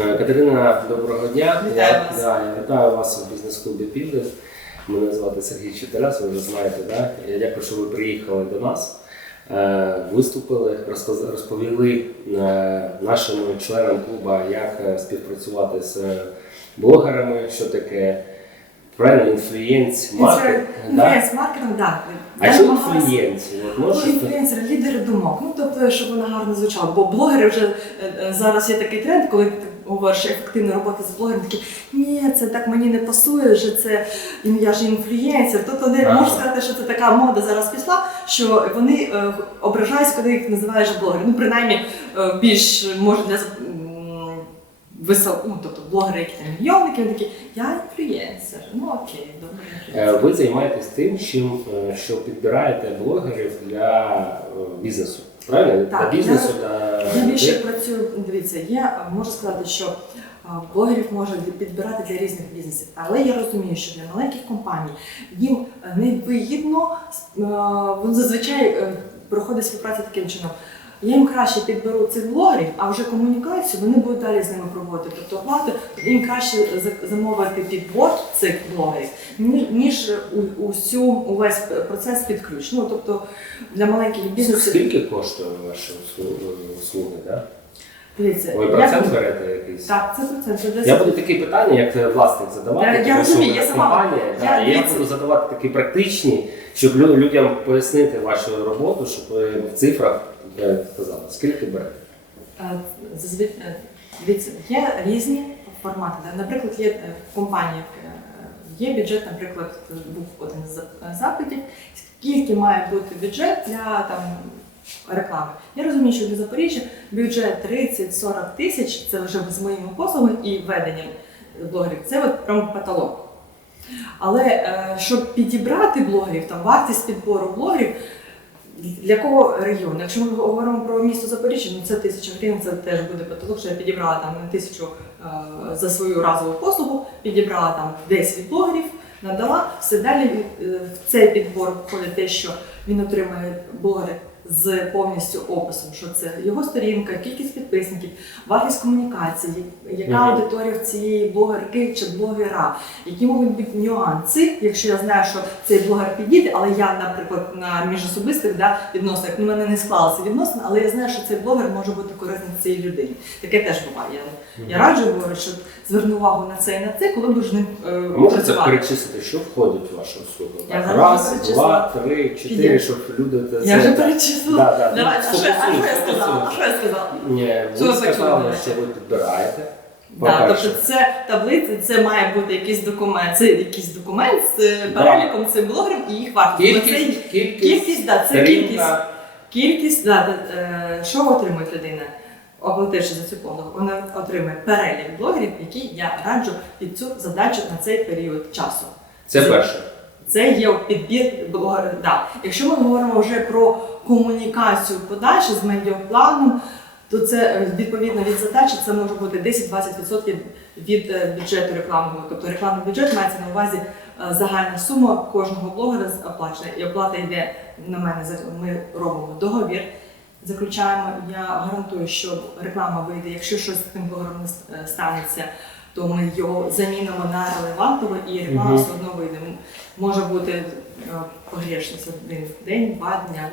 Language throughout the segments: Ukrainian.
Е, Катерина, доброго дня. Вітаю я, вас. Да, я вітаю вас у бізнес-клубі Південь. Мене звати Сергій Чотирас, ви вже знаєте, да? Я дякую, що ви приїхали до нас. Е, Виступили, розповіли е, нашим членам клубу, як співпрацювати з блогерами, що таке правильно інфлюєнс, маркетинг. Так. А що інфлюєнс? Інфлюенсери, лідери думок. Ну, тобто, щоб вона гарно звучала. Бо блогери вже зараз є такий тренд, коли говориш ефективна робота з блогером, такі ні, це так мені не пасує, що це я ж інфлюєнсер. Тобто не можу сказати, що це така мода зараз пішла, що вони е, ображаються, коли їх називаєш блогери. Ну, принаймні, е, більш може для висок, ну, тобто блогери, які там мільйонники, вони такі, я інфлюєнсер. Ну окей, добре. Е, Ви займаєтесь тим, чим е, що підбираєте блогерів для е, бізнесу. Правильно? Так, для бізнесу, для Я більше працюю, дивіться, я можу сказати, що е, блогерів можна підбирати для різних бізнесів, але я розумію, що для маленьких компаній їм е, невигідно, е, зазвичай проходить співпраця таким чином. Я їм краще підберу цих блогерів, а вже комунікацію вони будуть далі з ними проводити. Тобто оплату їм краще замовити підбор цих блогерів, ніж, усю увесь процес під ключ. Ну тобто для маленьких бізнесів Скільки коштує ваші услуги да? Дивіться, Ви я- берете якийсь? Так, це процент. Це Я буду такі питання, як е, власник задавати. Я- я розумію, я сама- компанія, я да, і я буду задавати такі практичні, щоб людям пояснити вашу роботу, щоб в цифрах е, сказали, скільки берете. Е, е, Дивіться, є різні формати. Наприклад, є е, компанія, е, є бюджет, наприклад, був один з запитів, скільки має бути бюджет для там, реклами. Я розумію, що для Запоріжжя бюджет 30-40 тисяч це вже з моїми послугами і веденням блогерів. Це от прям потолок. Але е, щоб підібрати блогерів, там вартість підбору блогерів, для кого регіон? Якщо ми говоримо про місто Запоріжжя, ну це тисяча гривень, це теж буде потолок, що я підібрала там на тисячу е, за свою разову послугу, підібрала там 10 блогерів, надала. Все далі е, в цей підбор входить те, що він отримує блогери з повністю описом, що це його сторінка, кількість підписників, вартість комунікації, яка Мгм. аудиторія в цієї блогерки чи блогера, які можуть бути нюанси, якщо я знаю, що цей блогер підійде, але я, наприклад, на міжособистих да, відносинах, в мене не склалися відносини, але я знаю, що цей блогер може бути корисним цій людині. Таке теж буває. Я, я раджу говорю, що зверни увагу на це і на це, коли будеш з ним е, можете перечислити, що входить в вашу услугу? Я Раз, два, три, чотири, щоб люди це. Я вже це- перечислила. Да, да. Давай, а що, а що я сказала? А що я сказала? Ні, Що ви почули, сказали, що ви підбираєте. Да, По-перше. тобто це таблиця, це має бути якийсь документ, це якийсь документ з е, Да. переліком цих блогерів і їх вартість. Бо це Кількість, кількість, Кількість, да, це кількість. сторінка. Кількість, да, да, е, що отримує людина, оплативши за цю послугу? Вона отримує перелік блогерів, які я раджу під цю задачу на цей період часу. Це перше. Це є підбір блогера. Да. Якщо ми говоримо вже про комунікацію подальше з медіапланом, то це е, відповідно від задачі це може бути 10-20% від е, бюджету рекламного. Тобто рекламний бюджет мається на увазі е, загальна сума кожного блогера з оплачена. І оплата йде на мене. Ми робимо договір. Заключаємо, я гарантую, що реклама вийде. Якщо щось з тим блогером не станеться, то ми його замінимо на релевантове і реклама все одно вийде. Може бути погрешність один день, два дня.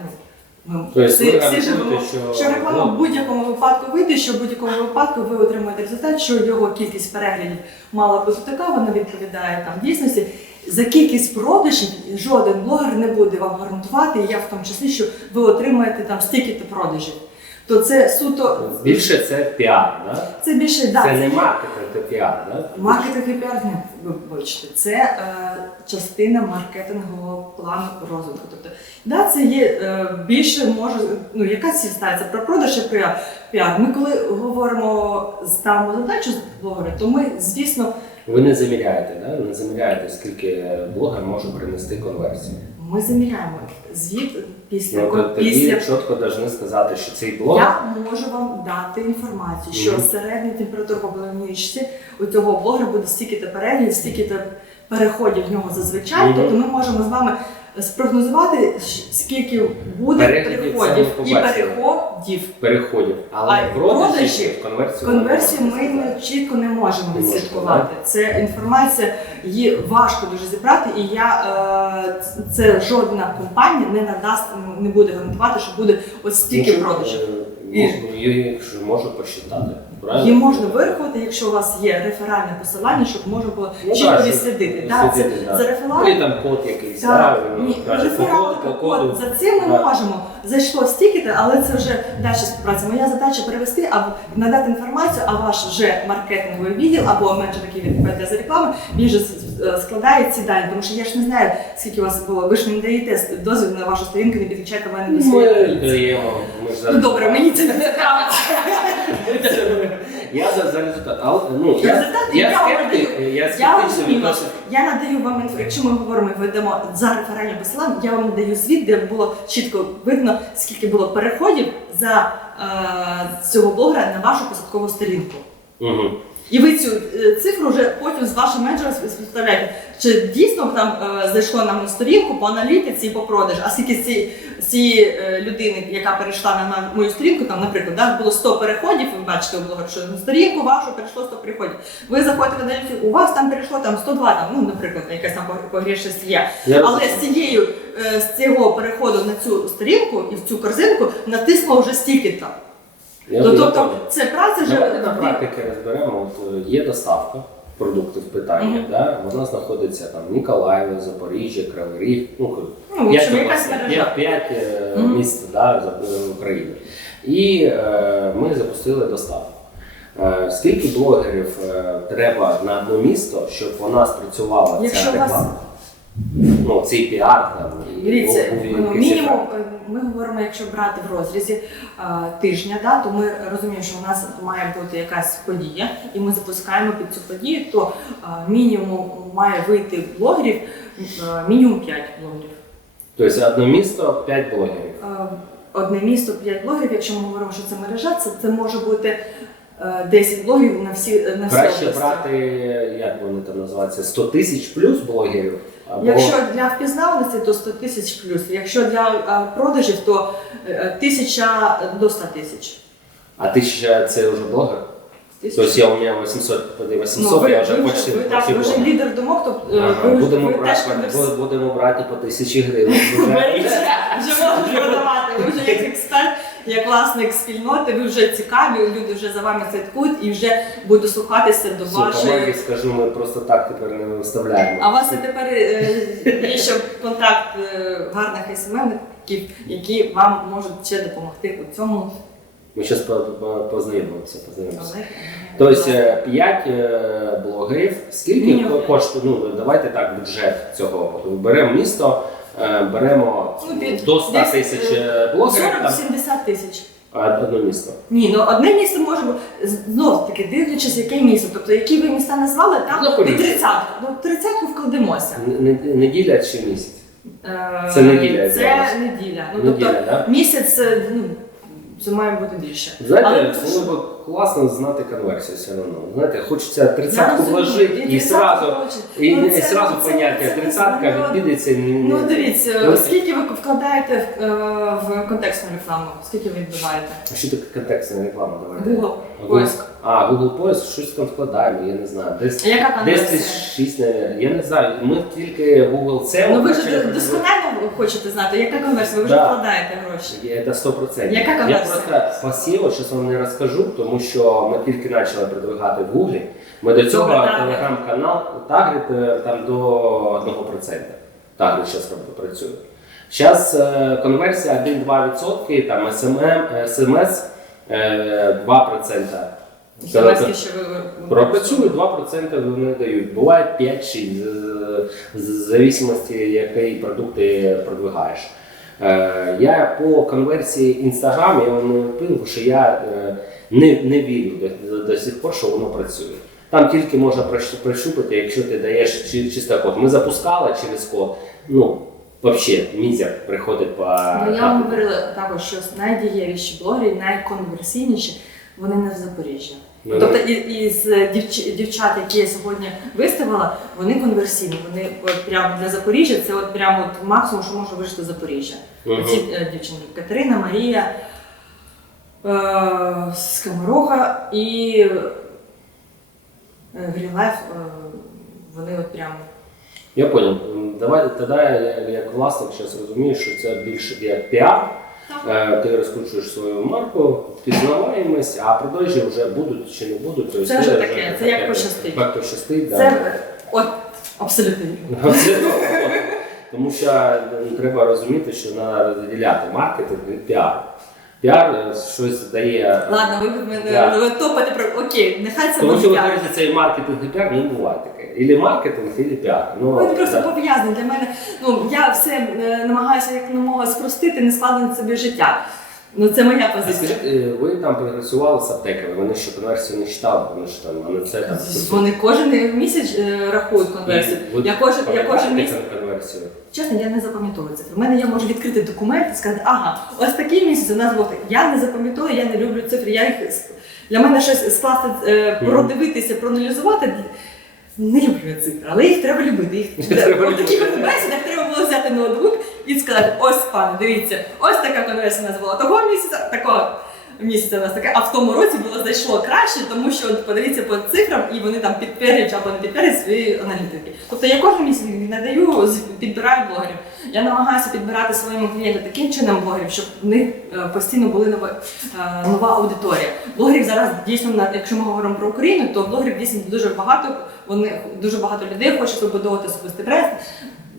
Ну, Тобто всі, ви всі живемо, що- що реклама ну. в будь-якому випадку вийде, що в будь-якому випадку ви отримуєте результат, що його кількість переглядів мала бути така, вона відповідає там дійсності. За кількість продажів жоден блогер не буде вам гарантувати, і я в тому числі, що ви отримаєте там стільки-то продажів. То це суто Більше це піар, да? це більше да, це не маркетинг, це піар, да? Маркетинг і піар, не вибачте, це е, частина маркетингового плану розвитку. Тобто, да, це є е, більше може, ну яка ціль ставиться про продаж і про піар. Ми коли говоримо, ставимо задачу з блогера, то ми, звісно, Ви не заміряєте, да? Не заміряєте, скільки блогер може принести конверсію. Ми заміряємо звіт після Ну, то тоді після. чітко повинні сказати, що цей блок. Я можу вам дати інформацію, що Мгм. середня температура по планічці у цього блогера буде стільки-то переглядів, стільки-то переходів в нього зазвичай. Мгм. Тобто ми можемо з вами спрогнозувати, скільки буде Переглядів це ми і побачили. переходів. переходів. Але А продажі продажі- конверсію Конверсію не ми не чітко не можемо Не відслідкувати. Це інформація, її важко дуже зібрати, і я е, це жодна компанія не надасть, не буде гарантувати, що буде ось стільки продажів. е, можу- ж можу посчитати. Правильно? Її можна вирахувати, якщо у вас є реферальне посилання, щоб можна було Ну, чітко так, відслідити. Да, це, да. За реферал... і там код якийсь, Так, да, ні, реферал, коду. код, за цим ми Так. можемо. Зайшло стільки, але це вже далі співпраця. Моя задача перевести, а надати інформацію, а ваш вже маркетинговий відділ або менеджер, який відповідає за рекламу, він же е, складає ці дані, тому що я ж не знаю, скільки у вас було. Ви ж не даєте дозвіл на вашу сторінку, не підключайте мене до Ми даємо. Ми Ну добре, мені це не цікаво. Я за, за результат. Але, ну, я, результат я, я скептик, вам я Я розумію, я надаю вам інфo- якщо ми говоримо і ведемо за реферальне посилання, я вам надаю звіт, де було чітко видно, скільки було переходів за е, цього блогера на вашу посадкову сторінку. Угу. І ви цю е, цифру вже потім з вашим менеджером співставляєте. Чи дійсно там е, зайшло нам на сторінку по аналітиці і по продажу, а скільки з цієї, е, людини, яка перейшла на, мою сторінку, там, наприклад, да, було 100 переходів, ви бачите блогера, що на сторінку вашу перейшло 100 переходів. Ви заходите в аналітику, у вас там перейшло там 102, там, ну, наприклад, якась там погрішність є. Але з цією з цього переходу на цю сторінку і в цю корзинку натиснуло вже стільки-то. Я розумію. тобто це праця вже Давайте на практиці розберемо. От е, є доставка продуктів питання, Мгм. да? вона знаходиться там в Ніколаєві, Запоріжжя, Кривий Ріг, ну, ну, в п'ять общем, якась областей, мережа. п'ять- п'ять е, Мгм. міст да, за- е, України. І е, ми запустили доставку. Е, скільки блогерів е, треба на одне місто, щоб вона спрацювала Якщо ця у вас- реклама? Ну, цей піар там і Дивіться, ну, мінімум, е, ми говоримо, якщо брати в розрізі е, тижня, да, то ми розуміємо, що у нас має бути якась подія, і ми запускаємо під цю подію, то е, мінімум має вийти блогерів, е, мінімум 5 блогерів. Тобто одне місто, п'ять блогерів. Е, Одне місто 5 блогерів, якщо ми говоримо, що це мережа, це, це може бути 10 блогерів на всі на всі Краще області. брати, як вони там називаються, 100 тисяч плюс блогерів. Або Якщо для впізнаваності, то 100 тисяч плюс. Якщо для е, продажів, то е, тисяча до 100 тисяч. а тисяча це вже блогер. Тобто я у мене 800, 800, Ну, ви, я вже ви, почти, ви, так, ви вже лідер думок, то е, Ага, ви, будемо, ви брати, теж будемо брати по тисячі гривень. Вже можна продавати. Ви вже як експерт, як власник спільноти, ви вже цікаві, люди вже за вами слідкують і вже будуть дослухатися до вашої. скажу, ми просто так тепер не виставляємо. А у вас і тепер е, є ще контакт е, гарних СММників, які вам можуть ще допомогти у цьому. Ми зараз познайомимося. познайомимося. Тобто 5 блогерів. Скільки коштує? Ну давайте так, бюджет цього. Беремо місто, е, беремо Ну, до 100 десь, тисяч е, блогерів. там, 40-70 тисяч. а одне місто. Ні, ну одне місце може бути знов таки дивлячись, яке місто. Тобто, які ви міста назвали, там Запоріжжя. від 30. Ну, 30 вкладемося. Н- н- Неділя чи місяць? Е, Це неділя, Це неділя. Ну, тобто, Неділя, так? місяць ну, це має бути більше. Знаєте, Але було б класно знати конверсію все одно. Знаєте, хочеться тридцятку вложити і зразу і, Ну, і це- сразу це- поняття, тридцятка відбідеться. Ну дивіться, Ну, скільки ви вкладаєте в, е, в контекстну рекламу? Скільки ви відбиваєте? А що таке контекстна реклама? Давайте. Google. поиск. А, Google поиск, щось там вкладаємо, я не знаю. Десь яка Десь конверсія? десь 6, я не знаю. Ми тільки Google SEO. Ну ви ж досконально хочете знати, яка конверсія? Ви вже Да. вкладаєте гроші. Я- Це 100%. Яка Я конверсія? просто по SEO вам не розкажу, тому що ми тільки почали продвигати в Google. Ми до цього Добре, так. телеграм-канал Target е, там до 1%. Target зараз працює. Зараз конверсія 1-2%, там SMM, SMS е, 2%. Конверсія, що ви Пропрацюють 2% вони дають. Буває 5-6, з- з- в зависимості, який продукт ти продвигаєш. Е, Я по конверсії Instagram я вам не відповім, що я е, не, не вірю до, до, до сих пор, що воно працює. Там тільки можна прощ- прощупати, якщо ти даєш чи- чисто код. Ми запускали через код. Ну, взагалі, мізер приходить по. Ну, я вам говорила також, що найдієвіші блогери, найконверсійніші, вони не в Запоріжжі. Ну, Тобто і- із дівч- дівчат, які я сьогодні виставила, вони конверсійні. Вони от прямо для Запоріжжя, це от прямо от максимум, що може вижити Запоріжжя. Мгм. Ці е, дівчинки Катерина, Марія, е, Скомороха і е, Грілев, е, вони от прямо. Я понял. М, Давай тоді я як власник зараз розумію, що це більше як піар. Е, Ти розкручуєш свою марку, пізнаваємось, а продажі вже будуть чи не будуть. То Це вже таке, це як пощастить. Як пощастить, так. Це е, от абсолютно. Абсолютно. Тому що е, треба розуміти, що треба розділяти маркетинг від піар. Піар е, щось дає. Ладно, ви мене Да. ви топите про окей, нехай це Тому буде що ви кажете, цей маркетинг і піар не буває таке. Ілі маркетинг, ілі піар. Ну, Вони просто да. пов'язані для мене. Ну я все е, намагаюся як намога спростити, не складно собі життя. Ну це моя позиція. Скажіть, е, ви там працювали з аптеками, вони ще конверсію не читали, тому що там, не це там. Вони кожен місяць е, рахують конверсію. І ви Я кожен, я кожен пам'ятаєте місяць. конверсію. Чесно, я не запам'ятовую цифри. У мене я можу відкрити документ і сказати, ага, ось такий місяць у нас був. такий. Я не запам'ятовую, я не люблю цифри. Я їх для мене щось скласти, е, продивитися, проаналізувати. Не люблю я цифри, але їх треба любити. Їх таких любити. бесідах треба було взяти ноутбук і сказати: ось пане, дивіться, ось така конверсія у нас була того місяця, такого місяця нас таке, а в тому році було зайшло краще, тому що подивіться по цифрам, і вони там підтвердять або не підтвердять свої аналітики. Тобто я кожен місяць надаю, підбираю блогерів. Я намагаюся підбирати своїм клієнтам таким чином блогерів, щоб в них е, постійно були нова, е, нова аудиторія. Блогерів зараз дійсно, на- якщо ми говоримо про Україну, то блогерів дійсно дуже багато. Вони дуже багато людей хочуть вибудовувати особистий бренд.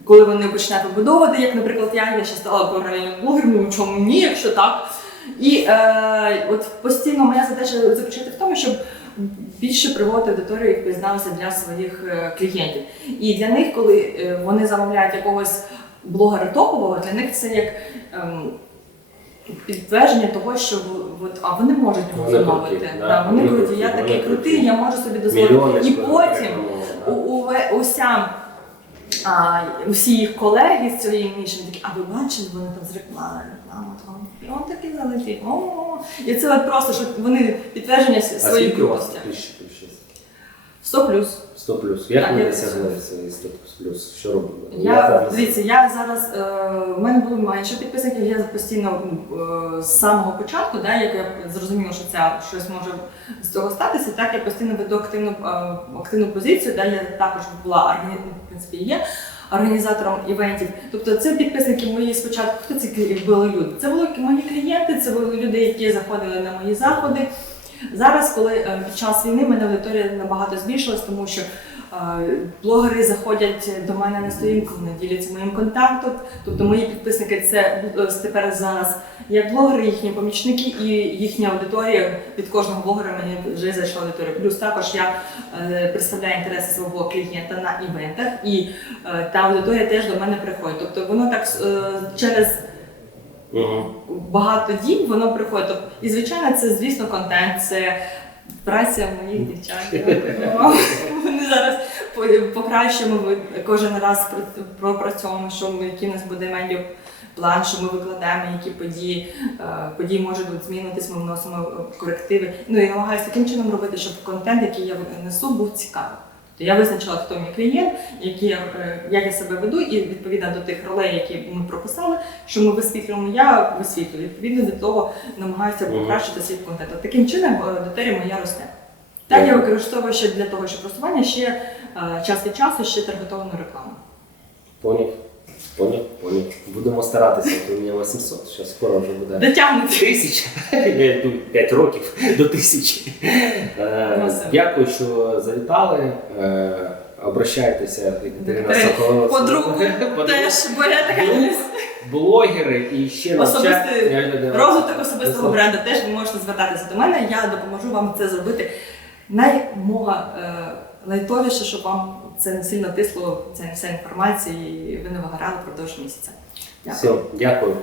Коли вони починають вибудовувати, як, наприклад, я, я ще стала паралельно блогером, ну чому ні, якщо так. І е, от постійно моя задача заключається в тому, щоб більше приводити аудиторію, які пізналися для своїх е, клієнтів. І для них, коли е, вони замовляють якогось блогера топового, для них це як ем, підтвердження того, що от, а вони можуть його Вони замовити. да, Да, вони вони круті, я такий крутий, я можу собі дозволити. Мільйони І потім рекламували, у, у, уся а, всі їх колеги з цієї ніші такі, а ви бачили, вони там з реклами, реклама там, і он такий залетів. О, і це от просто, що вони підтвердження тисячі тисяч? 100 плюс. 100 плюс. Як Так, ви я досягли цієї 100 плюс? Що робили? Я, там- дивіться, я зараз е, в мене було менше підписників. Я постійно е, з самого початку, да, як я зрозуміла, що це щось може з цього статися, так я постійно веду активну е, активну позицію. Да, я також була органі... в принципі є організатором івентів. Тобто це підписники мої спочатку. Хто клі- були люди? Це були мої клієнти, це були люди, які заходили на мої заходи. Зараз, коли е, під час війни мене аудиторія набагато збільшилась, тому що блогери заходять до мене на сторінку, вони діляться моїм контактом. Тобто мої підписники це е, тепер зараз як блогери, їхні помічники і їхня аудиторія від кожного блогера мені вже зайшла аудиторія. Плюс також я е, представляю інтереси свого клієнта на івентах, і е, та аудиторія теж до мене приходить. Тобто воно так через Мгм. багато дій воно приходить. І звичайно, це звісно контент, це праця моїх дівчат. Вони зараз по- покращуємо ми кожен раз пропрацьовуємо, що ми який у нас буде медіа план, що ми викладаємо, які події. Е, Події можуть змінитись, ми вносимо е, корективи. Ну і намагаюся таким чином робити, щоб контент, який я несу, був цікавий. Тобто я визначила, хто мій клієнт, які я, е, як я себе веду, і відповідно до тих ролей, які ми прописали, що ми висвітлюємо, я висвітлюю. Відповідно до того намагаюся покращити свій контент. От Таким чином аудиторія моя росте. Так я використовую ще для того, щоб просування ще е, час від часу ще таргетовану рекламу. Поняв. Поняв, поняв. Будемо старатися. От У мене 800, зараз скоро вже буде. Дотягнути. Тисяча. Я йду 5 років до тисячі. Е, Ну. Дякую, що завітали. Е, Обращайтеся, Катерина Соколова. Подругу теж, бо я така блогери і ще Особистий розвиток особистого бренду теж ви можете звертатися до мене. Я допоможу вам це зробити наймога е, лайтовіше, щоб вам це не сильно тисло, ця вся інформація, і ви не вигорали впродовж місяця. Дякую. Все, дякую.